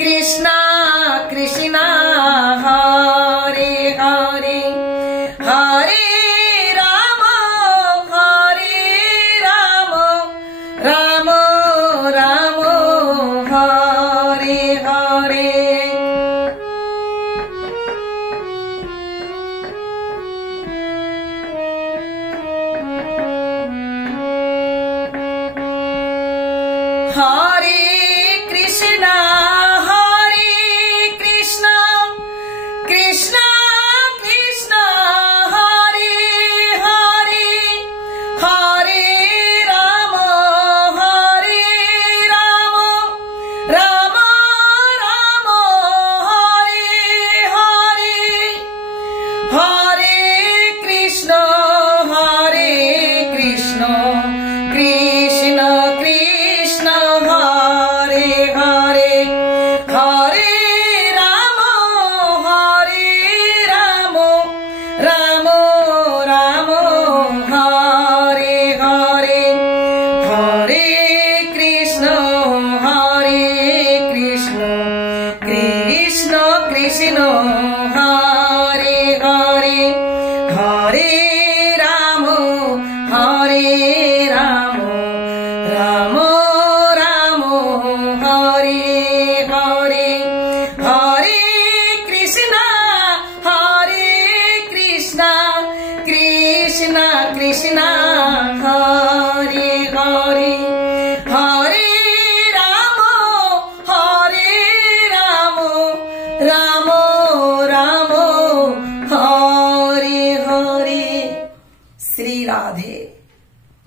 Krishna Krishna Hare Hare Hare Rama Rama Rama Hare Hare. Hare Krishna Hare Krishna Krishna Krishna Hare Hare Hare Rama Rama Rama Hare Hare Hare Krishna Krishna Krishna Hare Hare Hare Rama Rama Rama Hare Hare Hare Krishna Krishna Krishna Hare Hare Hare Rama Rama Rama Hare Hare Hare Krishna Krishna Krishna